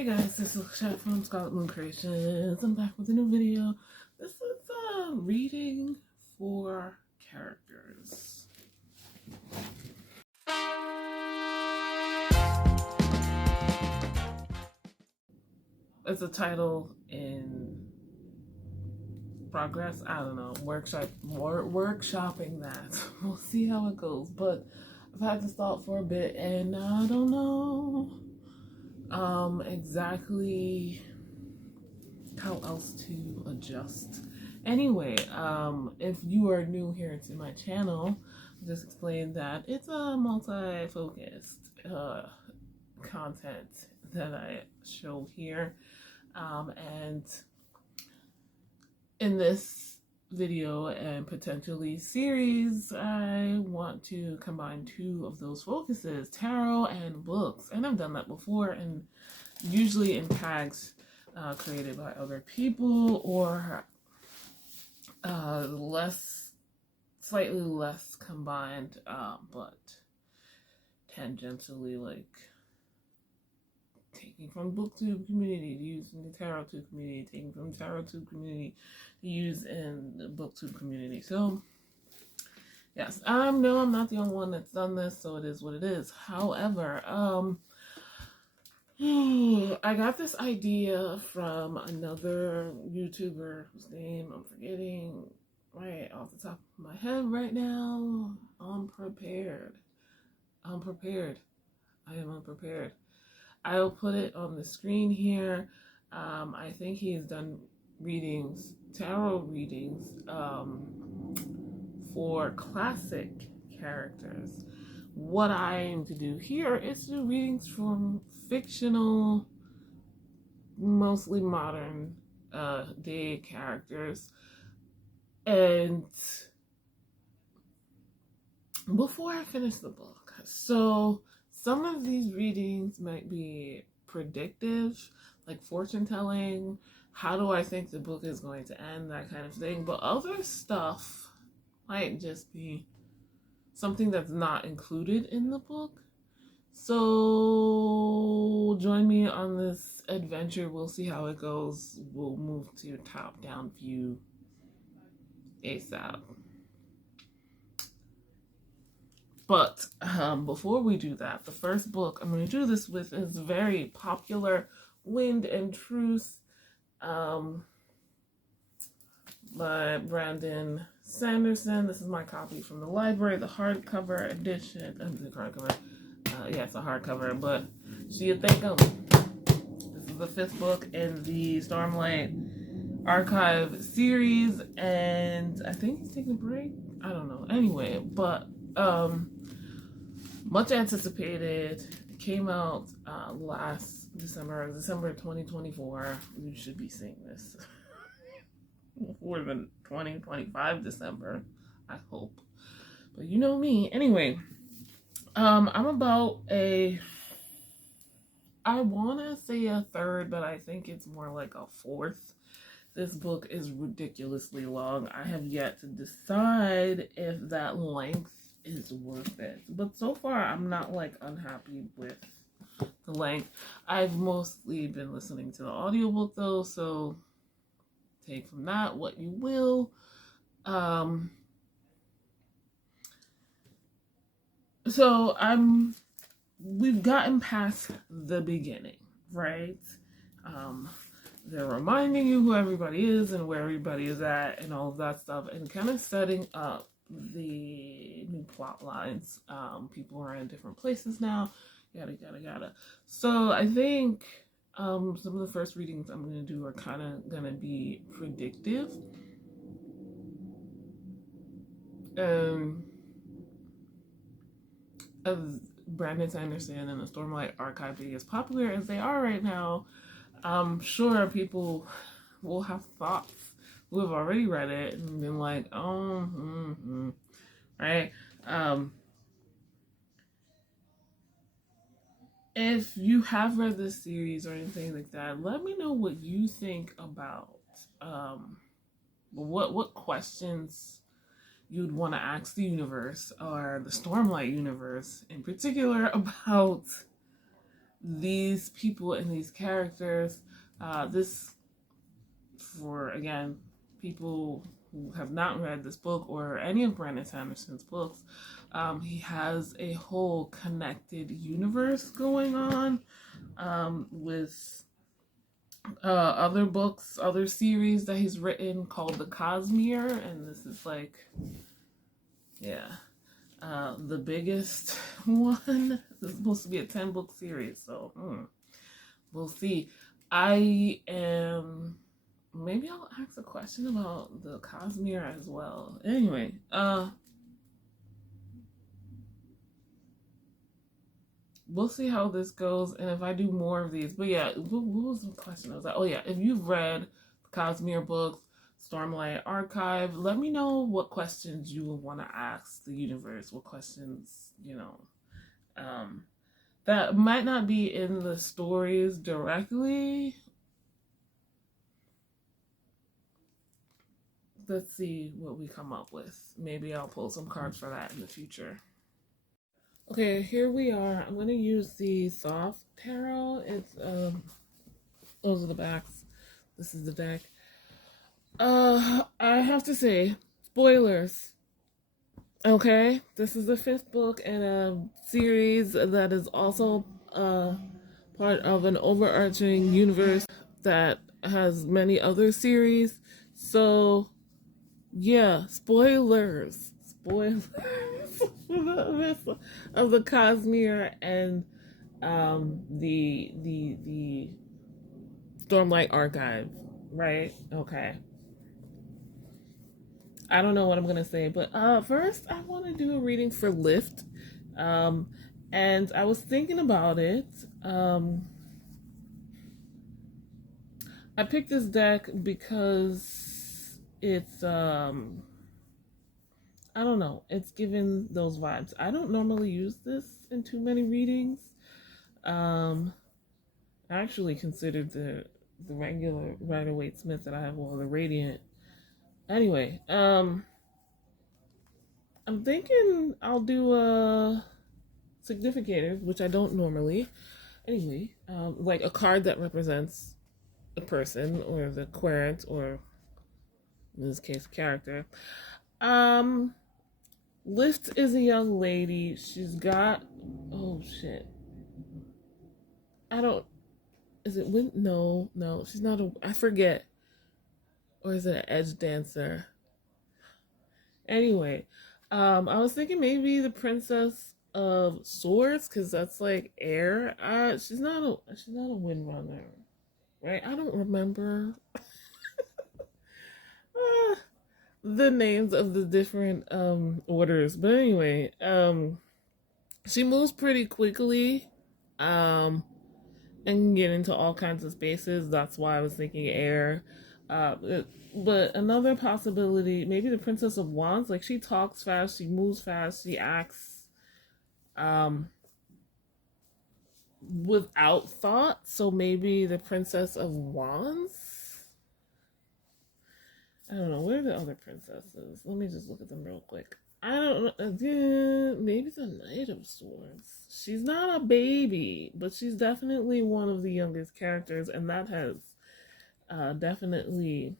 Hey guys, this is Chat from Scarlet Moon Creations. I'm back with a new video. This is a reading for characters. It's a title in progress. I don't know. Workshopping that. We'll see how it goes. But I've had this thought for a bit and I don't know exactly how else to adjust. Anyway, if you are new here to my channel, I'll just explain that it's a multi-focused content that I show here, and in this video and potentially series, I want to combine two of those focuses, tarot and books. And I've done that before, and usually in tags created by other people or slightly less combined, but tangentially, like taking from booktube community to use in the tarot tube community, taking from tarot tube community to use in the booktube community. So yes, I know I'm not the only one that's done this, so it is what it is. However, I got this idea from another YouTuber whose name I'm forgetting right off the top of my head right now. Unprepared. I am unprepared. I'll put it on the screen here. I think he's done readings, tarot readings, for classic characters. What I aim to do here is do readings from fictional, mostly modern day characters. And before I finish the book, so some of these readings might be predictive, like fortune telling. How do I think the book is going to end? That kind of thing. But other stuff might just be something that's not included in the book. So join me on this adventure. We'll see how it goes. We'll move to top-down view ASAP. But before we do that, the first book I'm going to do this with is very popular, Wind and Truth, by Brandon Sanderson. This is my copy from the library, the hardcover edition. Yeah, it's a hardcover, but so you think this is the fifth book in the Stormlight Archive series, and I think he's taking a break. I don't know. Anyway, but much anticipated. It came out last December 2024. You should be seeing this before the 2025 December, I hope. But you know me. Anyway, I'm about I want to say a third, but I think it's more like a fourth. This book is ridiculously long. I have yet to decide if that length is worth it. But so far, I'm not like unhappy with the length. I've mostly been listening to the audiobook though, so take from that what you will. So we've gotten past the beginning, right? They're reminding you who everybody is and where everybody is at and all of that stuff, and kind of setting up the new plot lines. People are in different places now, yada yada yada. So I think some of the first readings I'm going to do are kind of going to be predictive. As Brandon Sanderson and the Stormlight Archive being as popular as they are right now, I'm sure people will have thoughts who have already read it and been like, right? If you have read this series or anything like that, let me know what you think about what questions you'd want to ask the universe or the Stormlight universe in particular about these people and these characters, this, for again, people who have not read this book or any of Brandon Sanderson's books, he has a whole connected universe going on with other books, other series that he's written called the Cosmere, and this is like, yeah, the biggest one. This is supposed to be a 10-book series, so we'll see. Maybe I'll ask a question about the Cosmere as well. Anyway, we'll see how this goes, and if I do more of these. But yeah, what was the question? I was like, oh yeah, if you've read the Cosmere books, Stormlight Archive, let me know what questions you would want to ask the universe. What questions, that might not be in the stories directly. Let's see what we come up with. Maybe I'll pull some cards for that in the future. Okay, here we are. I'm going to use the Thoth Tarot. It's, those are the backs. This is the deck. I have to say, spoilers. Okay, this is the 5th book in a series that is also part of an overarching universe that has many other series. So, yeah, spoilers of the Cosmere and the Stormlight Archive, right? Okay. I don't know what I'm gonna say, but first I want to do a reading for Lift, and I was thinking about it. I picked this deck because it's I don't know, it's given those vibes. I don't normally use this in too many readings. I actually considered the regular Rider-Waite-Smith that I have, well, the Radiant. Anyway, I'm thinking I'll do significators, which I don't normally. Anyway, like a card that represents a person or the querent, or in this case, character. Lift is a young lady. She's got, oh shit. Is it Win? No, she's not I forget. Or is it an edge dancer? Anyway, I was thinking maybe the Princess of Swords, because that's like air. She's not a windrunner, right? I don't remember the names of the different orders, but anyway, she moves pretty quickly, and can get into all kinds of spaces. That's why I was thinking air. But another possibility, maybe the Princess of Wands. Like, she talks fast, she moves fast, she acts without thought. So maybe the Princess of Wands. I don't know, where are the other princesses? Let me just look at them real quick. I don't know. Maybe the Knight of Swords. She's not a baby, but she's definitely one of the youngest characters, and that has definitely,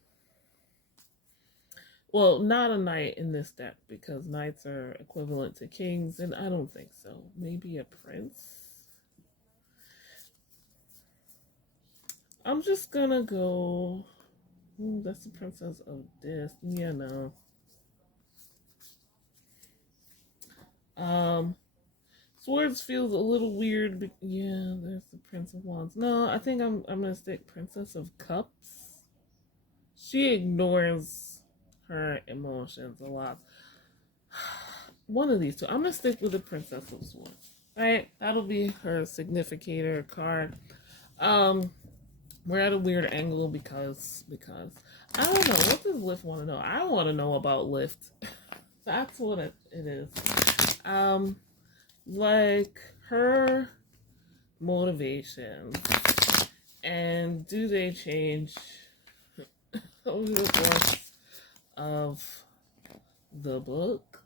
well, not a knight in this deck, because knights are equivalent to kings, and I don't think so. Maybe a prince. I'm just gonna go. That's the Princess of this. Yeah, no. Swords feels a little weird. But yeah, there's the Prince of Wands. No, I think I'm gonna stick Princess of Cups. She ignores her emotions a lot. One of these two. I'm gonna stick with the Princess of Swords. Right? That'll be her significator card. We're at a weird angle because I don't know. What does Lift want to know? I want to know about Lift. That's what it is. Like her motivations, and do they change over the course of the book,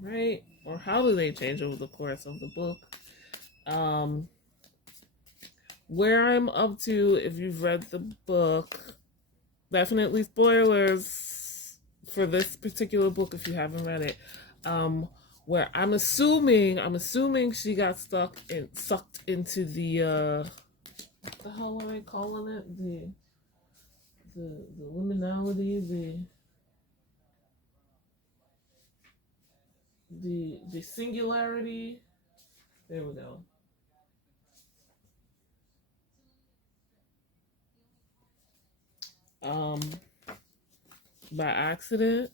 right? Or how do they change over the course of the book? Where I'm up to, if you've read the book, definitely spoilers for this particular book if you haven't read it. Where I'm assuming she got sucked into the what the hell are they calling it? The liminality, the singularity. There we go. By accident.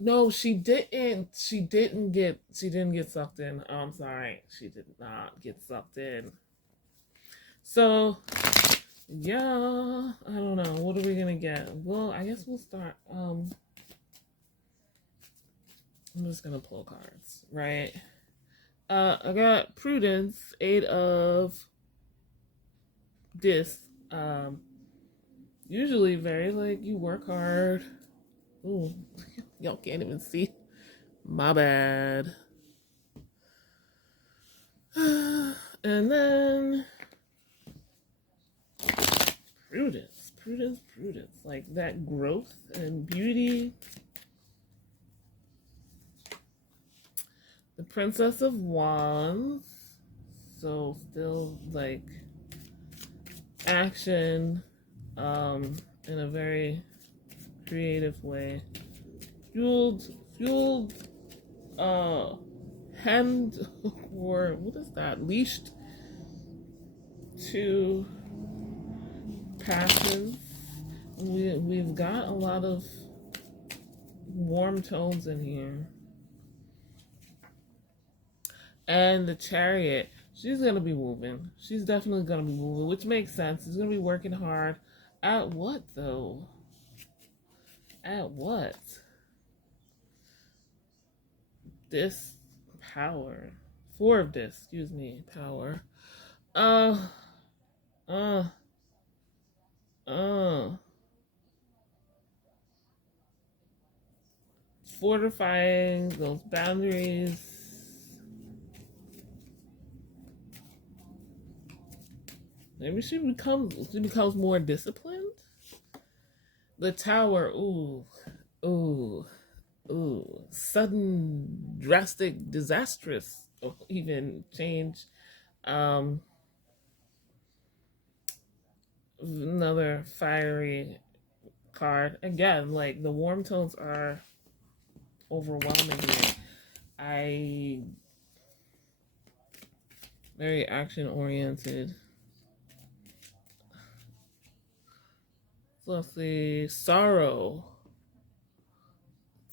No, she didn't get sucked in. Oh, I'm sorry. She did not get sucked in. So yeah, I don't know. What are we gonna get? Well, I guess we'll start. I'm just gonna pull cards, right? I got Prudence, 8 of this. Usually very like you work hard. Ooh, y'all can't even see. My bad. And then Prudence. Like that growth and beauty. The Princess of Wands. So still like action in a very creative way. Fueled hand or what is that? Leashed to passions. We've got a lot of warm tones in here. And the Chariot, she's gonna be moving. She's definitely gonna be moving, which makes sense. She's gonna be working hard. At what though? At what? This power. 4 of this, excuse me, power. Fortifying those boundaries. Maybe she becomes more disciplined. The Tower, ooh. Sudden, drastic, disastrous, or even change. Another fiery card. Again, like the warm tones are overwhelming here. Very action oriented. So let's see. Sorrow.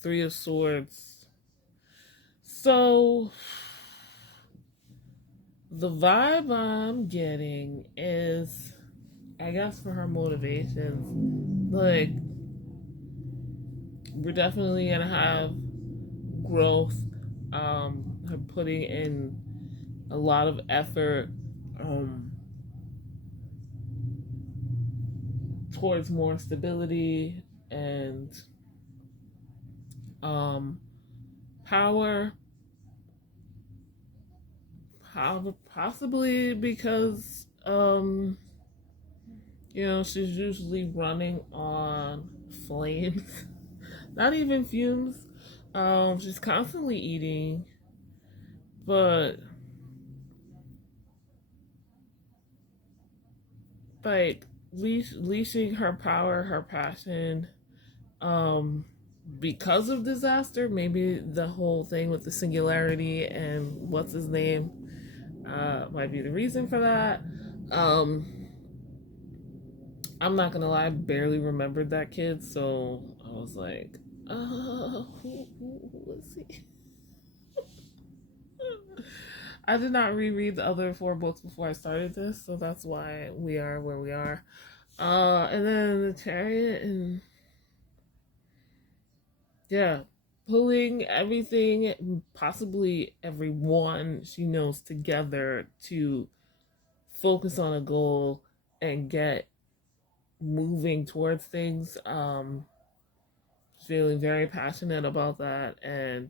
3 of Swords. So the vibe I'm getting is, I guess for her motivations, like we're definitely gonna have growth. Her putting in a lot of effort towards more stability and power. Possibly because she's usually running on flames. Not even fumes. She's constantly eating, but like leashing her power, her passion, because of disaster. Maybe the whole thing with the singularity and what's his name might be the reason for that. I'm not gonna lie, I barely remembered that kid, so I was like, who is he? I did not reread the other 4 books before I started this, so that's why we are where we are. And then the Chariot, and yeah, pulling everything, possibly everyone she knows together to focus on a goal and get moving towards things. Feeling very passionate about that, and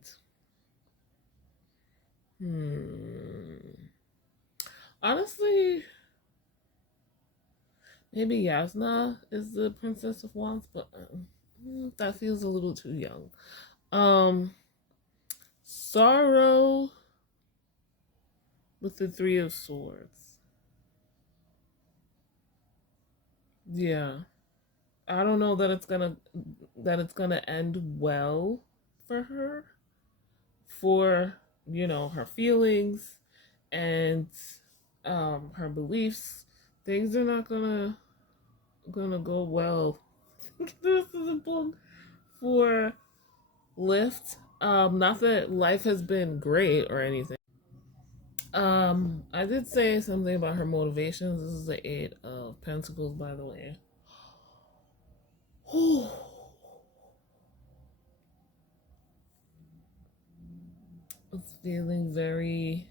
Honestly, maybe Yasna is the Princess of Wands, but that feels a little too young. Sorrow with the Three of Swords. Yeah. I don't know that it's gonna end well for her, for her feelings and her beliefs. Things are not gonna go well. This is a book for Lift. Not that life has been great or anything. I did say something about her motivations. This is the Eight of Pentacles, by the way. It's feeling very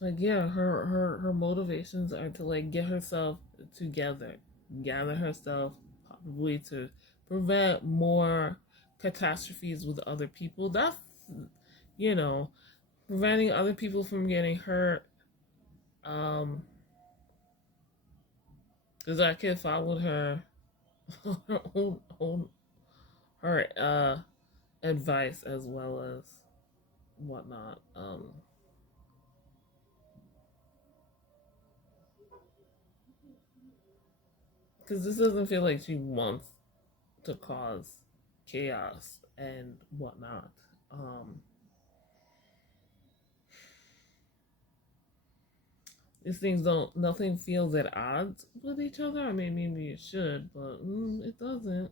like, yeah, her motivations are to like get herself together, gather herself, probably to prevent more catastrophes with other people. That's, preventing other people from getting hurt. Because that kid followed her her her advice as well as whatnot. Because this doesn't feel like she wants to cause chaos and whatnot. These things nothing feels at odds with each other. I mean, maybe it should, but it doesn't.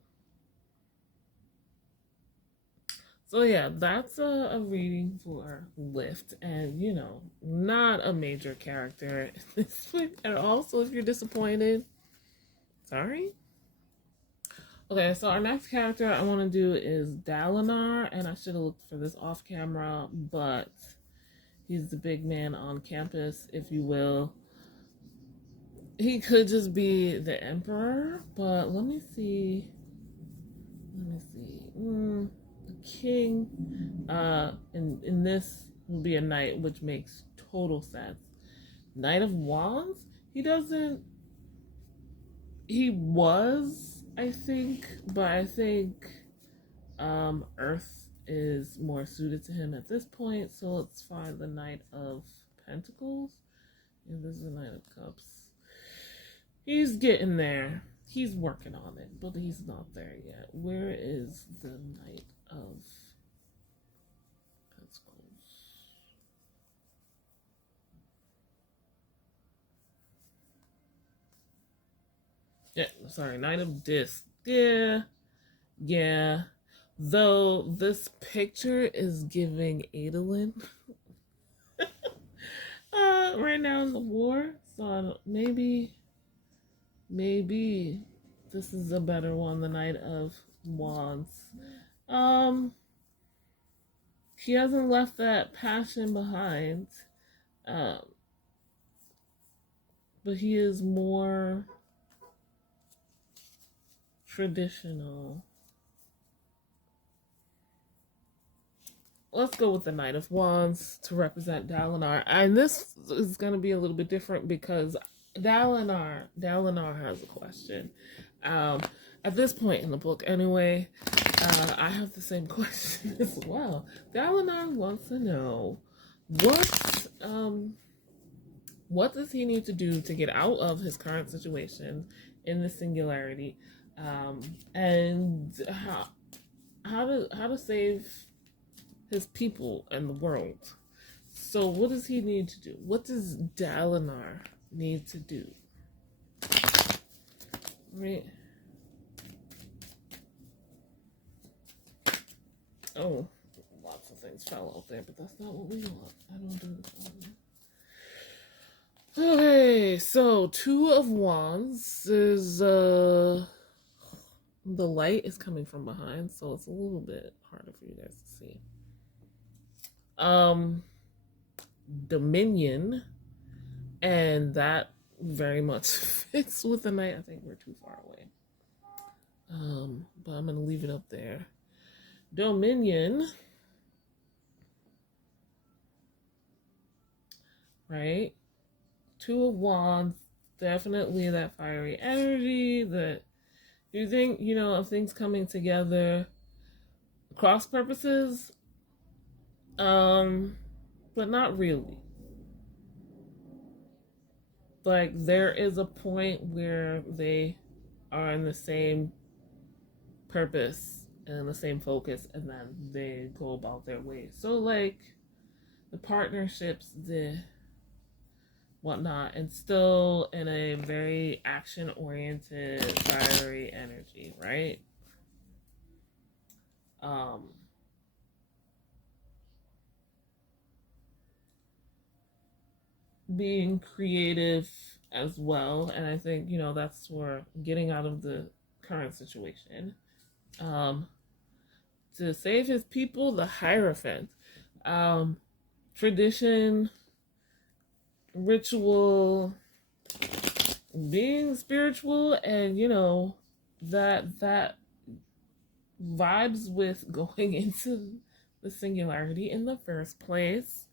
So yeah, that's a reading for Lift, and not a major character at all. So if you're disappointed, sorry. Okay, so our next character I want to do is Dalinar, and I should have looked for this off camera, but he's the big man on campus, if you will. He could just be the Emperor, but let me see. The King. In this will be a knight, which makes total sense. Knight of Wands. He was, I think, but I think Earth is more suited to him at this point, so let's find the Knight of Pentacles. And this is the Knight of Cups. He's getting there. He's working on it, but he's not there yet. Where is the Knight of Pentacles? Yeah, sorry, Knight of Disc. Yeah. Though this picture is giving Adolin right now in the war, so maybe this is a better one, the Knight of Wands. He hasn't left that passion behind, but he is more traditional. Let's go with the Knight of Wands to represent Dalinar. And this is going to be a little bit different because Dalinar has a question. At this point in the book, anyway, I have the same question as well. Dalinar wants to know what does he need to do to get out of his current situation in the singularity, and how to save his people and the world. So what does he need to do? What does Dalinar need to do? Right. Oh, lots of things fell out there, but that's not what we want. I don't do this one. Okay, so Two of Wands is the light is coming from behind, so it's a little bit harder for you guys to see. Dominion, and that very much fits with the Knight. I think we're too far away, but I'm gonna leave it up there. Dominion right? Two of Wands, definitely that fiery energy that you think, of things coming together, cross purposes, but not really. Like, there is a point where they are in the same purpose and the same focus, and then they go about their way. So, like, the partnerships, the whatnot, and still in a very action-oriented, fiery energy, right? Being creative as well, and I think that's for getting out of the current situation. To save his people, the Hierophant, tradition, ritual, being spiritual, and that vibes with going into the singularity in the first place.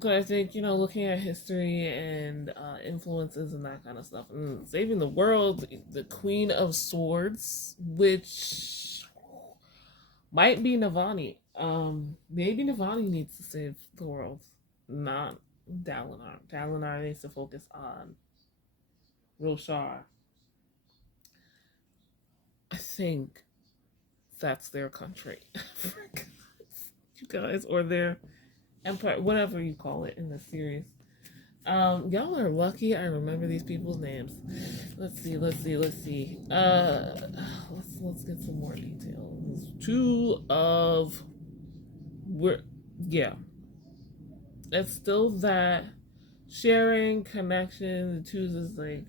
So I think, looking at history and influences and that kind of stuff. And saving the world, the Queen of Swords, which might be Navani. Maybe Navani needs to save the world, not Dalinar. Dalinar needs to focus on Roshar. I think that's their country. You guys, or their empire, whatever you call it in the series. Y'all are lucky I remember these people's names. Let's see. Let's get some more details. It's still that sharing, connection. The twos is like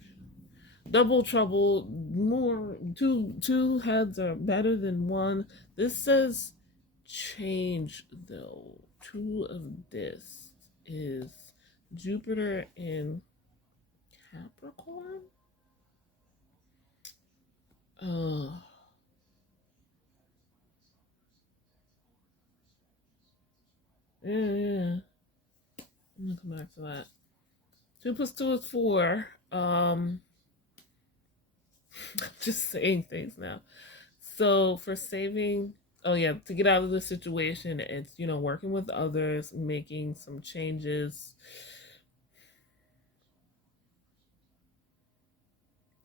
double trouble. More two heads are better than one. This says change though. Two of this is Jupiter in Capricorn. Yeah. I'm gonna come back to that. 2 plus 2 is 4. I'm just saying things now. So for saving, to get out of the situation, it's, working with others, making some changes.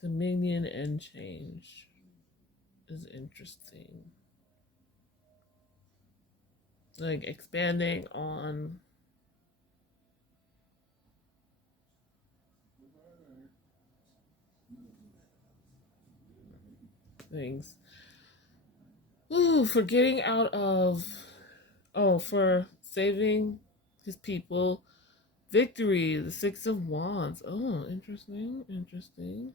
Dominion and change is interesting. Like expanding on things. For getting out of, for saving his people. Victory, the 6 of Wands. Oh, interesting.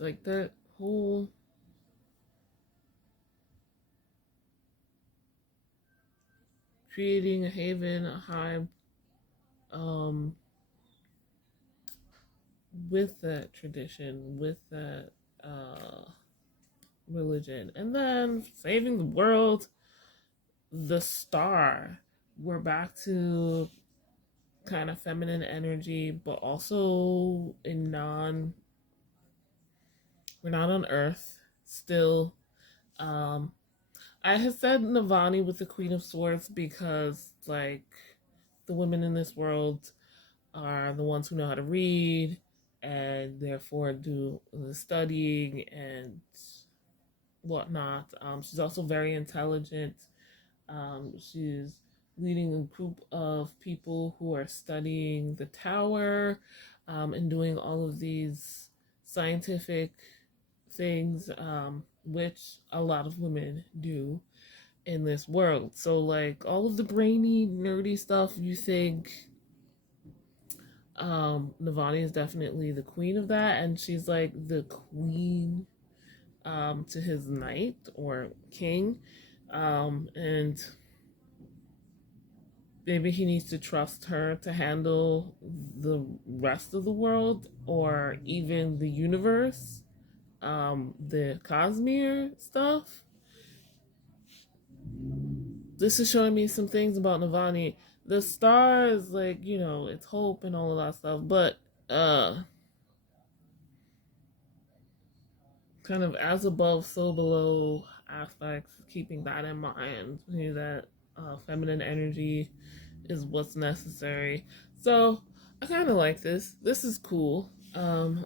Like that whole creating a haven, a hive, with that tradition, with that religion, and then saving the world, the Star. We're back to kind of feminine energy, but also we're not on Earth still. I had said Navani with the Queen of Swords because, like, the women in this world are the ones who know how to read and therefore do the studying and whatnot. She's also very intelligent. She's leading a group of people who are studying the tower and doing all of these scientific things, which a lot of women do in this world. So, like, all of the brainy, nerdy stuff, you think Navani is definitely the queen of that, and she's like the queen to his knight or king, and maybe he needs to trust her to handle the rest of the world or even the universe, the Cosmere stuff. This is showing me some things about Navani. The star is like, you know, it's hope and all of that stuff, but kind of as above, so below aspects, keeping that in mind. You know, that feminine energy is what's necessary. So I kind of like this. This is cool. I'll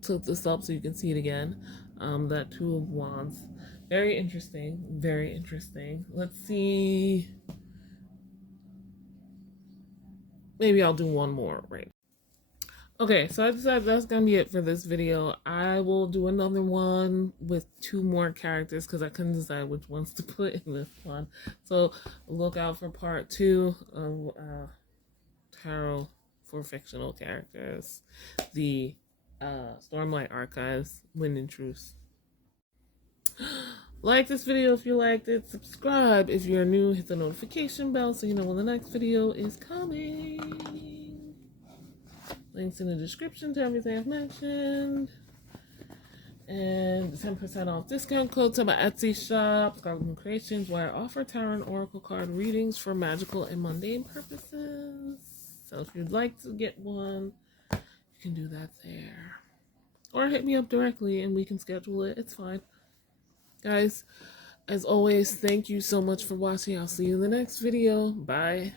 tilt this up so you can see it again. That Two of Wands. Very interesting. Very interesting. Let's see. Maybe I'll do one more, right? Okay, so I decided that's gonna be it for this video. I will do another one with 2 more characters because I couldn't decide which ones to put in this one. So look out for part 2 of Tarot for fictional characters, the Stormlight Archives, Wind and Truce. Like this video if you liked it. Subscribe if you're new. Hit the notification bell so you know when the next video is coming. Links in the description to everything I've mentioned. And 10% off discount code to my Etsy shop, Scarlet Creations, where I offer tarot and oracle card readings for magical and mundane purposes. So if you'd like to get one, you can do that there. Or hit me up directly and we can schedule it. It's fine. Guys, as always, thank you so much for watching. I'll see you in the next video. Bye.